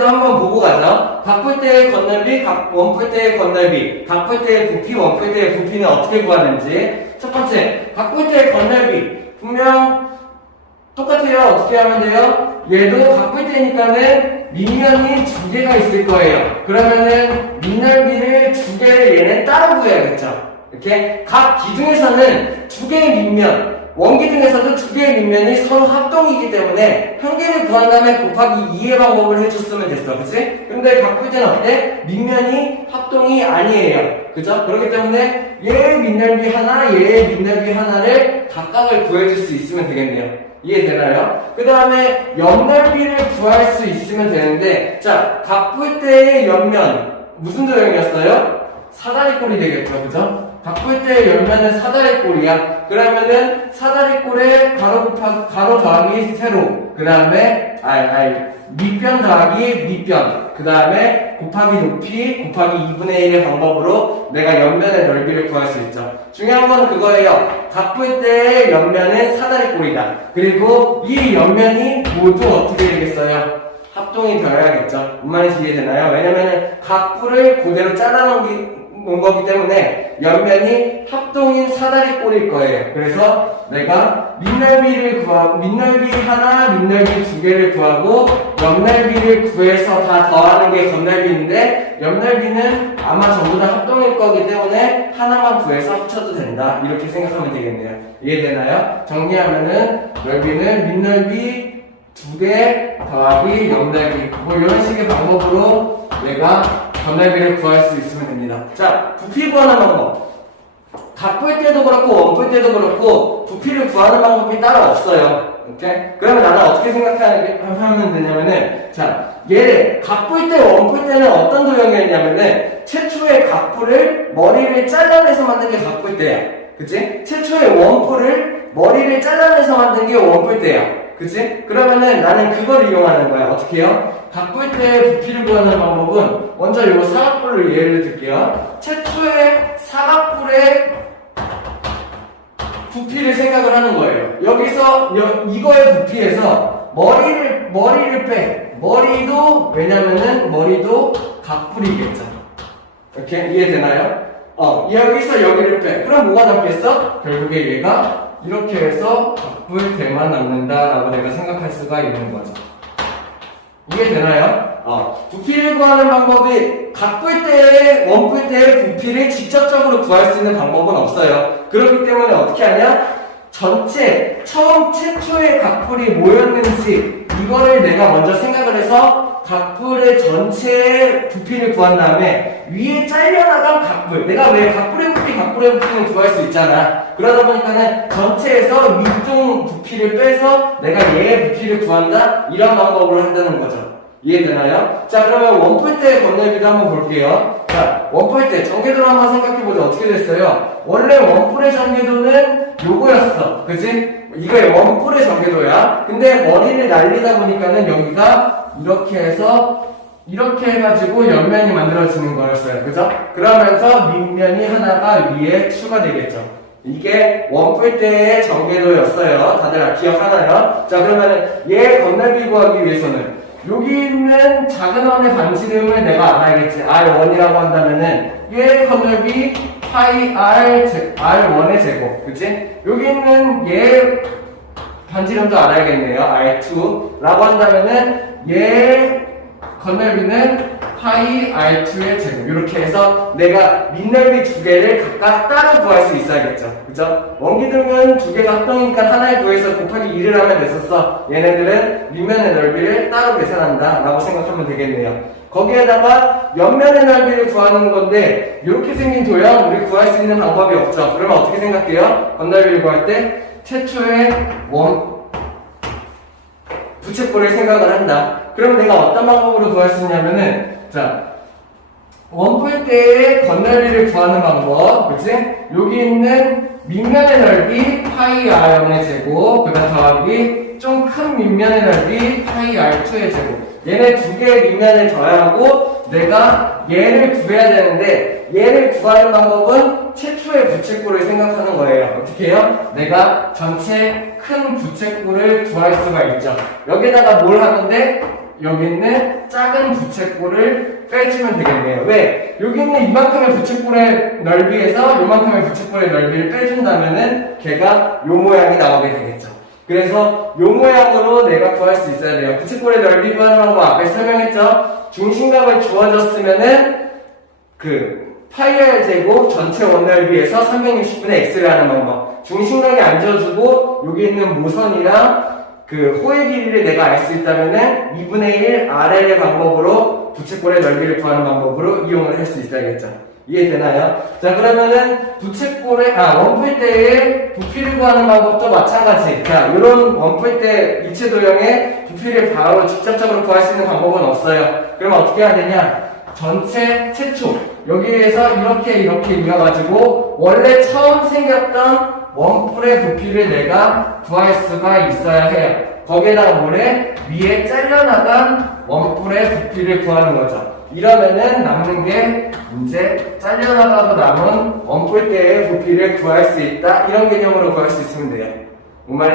각풀대도 한번 보고 가죠. 각풀대의 건널비, 원풀대의 건널비, 각풀대의 부피, 원풀대의 부피는 어떻게 구하는지. 첫 번째, 각풀대의 건널비. 분명 똑같아요. 어떻게 하면 돼요? 얘도 각풀대니까는 밑면이 두 개가 있을 거예요. 그러면은 밑넓이를 두 개를 얘는 따로 구해야겠죠. 이렇게 각 기둥에서는 두 개의 밑면, 원기둥에서도 두 개의 밑면이 서로 합동이기 때문에 평균을 구한 다음에 곱하기 2의 방법을 해줬으면 됐어. 그치? 근데 각풀대는 어때? 밑면이 합동이 아니에요. 그죠? 그렇기 때문에 얘의 밑넓이 하나, 얘의 밑넓이 하나를 각각을 구해줄 수 있으면 되겠네요. 이해되나요? 그 다음에 옆넓이를 구할 수 있으면 되는데, 자, 각풀대의 옆면 무슨 도형이었어요? 사다리꼴이 되겠죠, 그죠? 각풀대의 옆면은 사다리꼴이야. 그러면은 사다리꼴에 가로 더하기 세로, 그 다음에 밑변 더하기 밑변, 그 다음에 곱하기 높이 곱하기 2분의 1의 방법으로 내가 옆면의 넓이를 구할 수 있죠. 중요한 건 그거예요. 각풀대의 옆면은 사다리꼴이다. 그리고 이 옆면이 모두 어떻게 되겠어요? 합동이 되어야겠죠. 뭔 말인지 이해되나요? 왜냐면은 각풀을 그대로 잘라놓은 거기 때문에 옆면이 합동인 사다리꼴일 거예요. 그래서 내가 밑넓이를 구하고, 밑넓이 하나, 밑넓이 두 개를 구하고, 옆넓이를 구해서 다 더하는 게 겉넓이인데, 옆넓이는 아마 전부 다 합동일 거기 때문에 하나만 구해서 합쳐도 된다. 이렇게 생각하면 되겠네요. 이해되나요? 정리하면은 넓이는 밑넓이 두 개 더하기 옆넓이, 뭐 이런 식의 방법으로 내가 겉넓이를 구할 수 있으면 됩니다. 자, 부피 구하는 방법. 각풀대도 그렇고 원풀대도 그렇고 부피를 구하는 방법이 따로 없어요. 오케이? 그러면 나는 어떻게 생각하면 되냐면은, 자, 얘 각풀대, 원풀대는 어떤 도형이었냐면은 최초의 각풀을 머리를 잘라내서 만든 게 각풀대야. 그치? 최초의 원풀을 머리를 잘라내서 만든 게 원풀대야. 그치? 그러면은 나는 그걸 이용하는 거야. 어떻게 해요? 각풀대의 부피를 구하는 방법은 먼저 이 사각뿔을 예를 들게요. 최초의 사각뿔의 부피를 생각을 하는 거예요. 여기서 이거의 부피에서 머리를 빼. 머리도 왜냐면은 머리도 각풀이겠죠. 이렇게 이해되나요? 여기서 여기를 빼. 그럼 뭐가 남겠어? 결국에 얘가 이렇게 해서 각풀대만 남는다라고 내가 생각할 수가 있는 거죠. 이해되나요? 부피를 구하는 방법이 각풀대의 원풀대의 부피를 직접적으로 구할 수 있는 방법은 없어요. 그렇기 때문에 어떻게 하냐? 전체 최초의 각풀이 뭐였는지 이거를 내가 먼저 생각을 해서 각풀의 전체의 부피를 구한 다음에 위에 잘려나간 각풀, 내가 왜 각풀의 부피는 구할 수 있잖아. 그러다 보니까는 전체에서 위쪽 부피를 빼서 내가 얘의 부피를 구한다, 이런 방법으로 한다는 거죠. 이해되나요? 자, 그러면 원풀대의 겉넓이도 한번 볼게요. 자, 원풀대 전개도를 한번 생각해보자. 어떻게 됐어요? 원래 원풀의 전개도는 요거였어. 그치? 이게 원풀의 전개도야. 근데 머리를 날리다 보니까는 여기가 이렇게 해서 이렇게 해가지고 옆면이 만들어지는 거였어요. 그죠? 그러면서 밑면이 하나가 위에 추가되겠죠. 이게 원풀대의 전개도였어요. 다들 기억하나요? 자, 그러면 얘 겉넓이 구하기 위해서는 여기 있는 작은 원의 반지름을 내가 알아야겠지. R1이라고 한다면은 얘 겉넓이 파이 R1의 제곱. 그치? 여기 있는 얘 반지름도 알아야겠네요. R2라고 한다면은 얘 겉넓이는 파이 R2의 제곱. 이렇게 해서 내가 밑넓이 두 개를 각각 따로 구할 수 있어야겠죠. 그죠? 원기둥은 두 개가 합동이니까 하나에 구해서 곱하기 2를 하면 됐었어. 얘네들은 밑면의 넓이를 따로 계산한다 라고 생각하면 되겠네요. 거기에다가 옆면의 넓이를 구하는 건데 이렇게 생긴 도형 우리 구할 수 있는 방법이 없죠. 그러면 어떻게 생각해요? 겉넓이를 구할 때 최초의 부채꼴을 생각을 한다. 그럼 내가 어떤 방법으로 구할 수 있냐면은, 자, 원풀대의 겉넓이를 구하는 방법, 그치? 여기 있는 밑면의 넓이 파이 R1의 제곱, 그 다음 더하기 좀 큰 밑면의 넓이 파이 R2의 제곱. 얘네 두 개의 밑면을 더하고 내가 얘를 구해야 되는데 얘를 구하는 방법은 최초의 부채꼴을 생각하는 거예요. 어떻게 해요? 내가 전체 큰 부채꼴을 구할 수가 있죠. 여기다가 뭘 하는데 여기 있는 작은 부채꼴을 빼주면 되겠네요. 왜? 여기 있는 이만큼의 부채꼴의 넓이에서 요만큼의 부채꼴의 넓이를 빼준다면은 걔가 요 모양이 나오게 되겠죠. 그래서 요 모양으로 내가 구할 수 있어야 돼요. 부채꼴의 넓이 구하는 방법 앞에 설명했죠? 중심각을 주어졌으면은 파이r 제곱 전체 원넓이에서 360분의 x를 하는 방법. 중심각이 안 주어지고 여기 있는 모선이랑 호의 길이를 내가 알 수 있다면은 2분의 1 RL의 방법으로 부채꼴의 넓이를 구하는 방법으로 이용을 할 수 있어야겠죠. 이해되나요? 자, 그러면은 원뿔대의 부피를 구하는 방법도 마찬가지. 자, 이런 원뿔대 이체 도형의 부피를 바로 직접적으로 구할 수 있는 방법은 없어요. 그러면 어떻게 해야 되냐? 전체 최초 여기에서 이렇게 이어가지고 원래 처음 생겼던 원뿔의 부피를 내가 구할 수가 있어야 해요. 거기에다가 뭐래? 위에 잘려나간 원뿔의 부피를 구하는 거죠. 이러면은 남는 게 이제 잘려나가고 남은 원뿔대의 부피를 구할 수 있다. 이런 개념으로 구할 수 있으면 돼요. 뭔 말인지